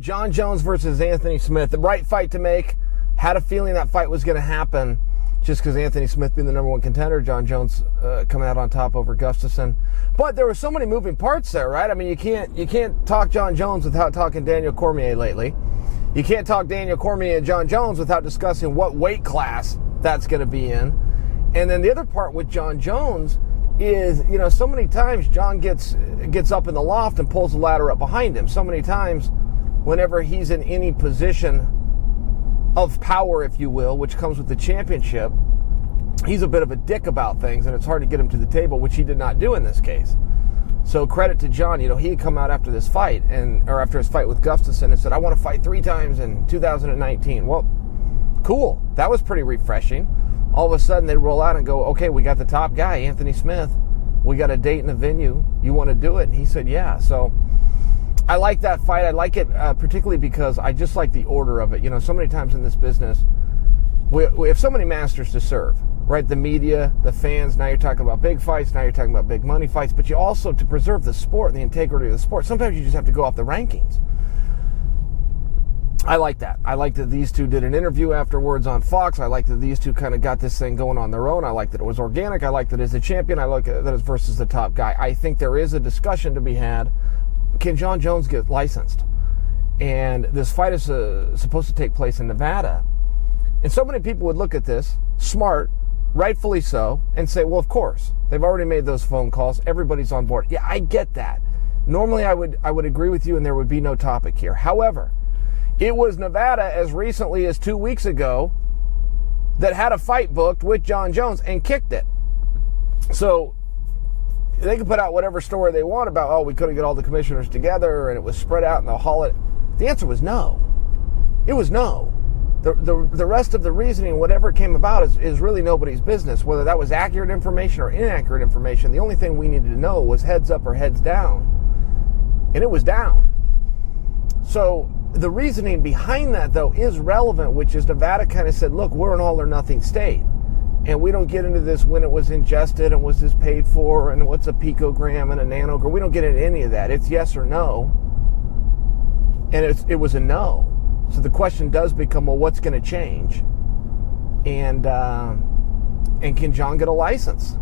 Jon Jones versus Anthony Smith, the right fight to make. Had a feeling that fight was going to happen just because Anthony Smith being the number one contender, Jon Jones coming out on top over Gustafsson. But there were so many moving parts there, right? I mean, you can't talk Jon Jones without talking Daniel Cormier lately. You can't talk Daniel Cormier and Jon Jones without discussing what weight class that's going to be in. And then the other part with Jon Jones is, so many times Jon gets up in the loft and pulls the ladder up behind him. So many times whenever he's in any position of power, if you will, which comes with the championship, he's a bit of a dick about things, and it's hard to get him to the table, which he did not do in this case. So credit to Jon. He had come out after this fight, or after his fight with Gustafsson, and said, I want to fight 3 times in 2019. Well, cool. That was pretty refreshing. All of a sudden, they roll out and go, okay, we got the top guy, Anthony Smith. We got a date in a venue. You want to do it? And he said, yeah. So I like that fight. I like it particularly because I just like the order of it. So many times in this business, we have so many masters to serve, right? The media, the fans. Now you're talking about big fights. Now you're talking about big money fights. But you also, to preserve the sport and the integrity of the sport, sometimes you just have to go off the rankings. I like that. I like that these two did an interview afterwards on Fox. I like that these two kind of got this thing going on their own. I like that it was organic. I like that it's a champion. I like that it's versus the top guy. I think there is a discussion to be had. Can Jon Jones get licensed? And this fight is supposed to take place in Nevada. And so many people would look at this, smart, rightfully so, and say, well, of course. They've already made those phone calls. Everybody's on board. Yeah, I get that. Normally, I would agree with you and there would be no topic here. However, it was Nevada as recently as 2 weeks ago that had a fight booked with Jon Jones and kicked it. So they can put out whatever story they want about, we couldn't get all the commissioners together and it was spread out and they'll haul it. The answer was no. It was no. The rest of the reasoning, whatever came about, is really nobody's business. Whether that was accurate information or inaccurate information, the only thing we needed to know was heads up or heads down. And it was down. So the reasoning behind that, though, is relevant, which is Nevada kind of said, look, we're an all or nothing state. And we don't get into this when it was ingested and was this paid for and what's a picogram and a nanogram. We don't get into any of that. It's yes or no. And it was a no. So the question does become, well, what's going to change? And can Jon get a license?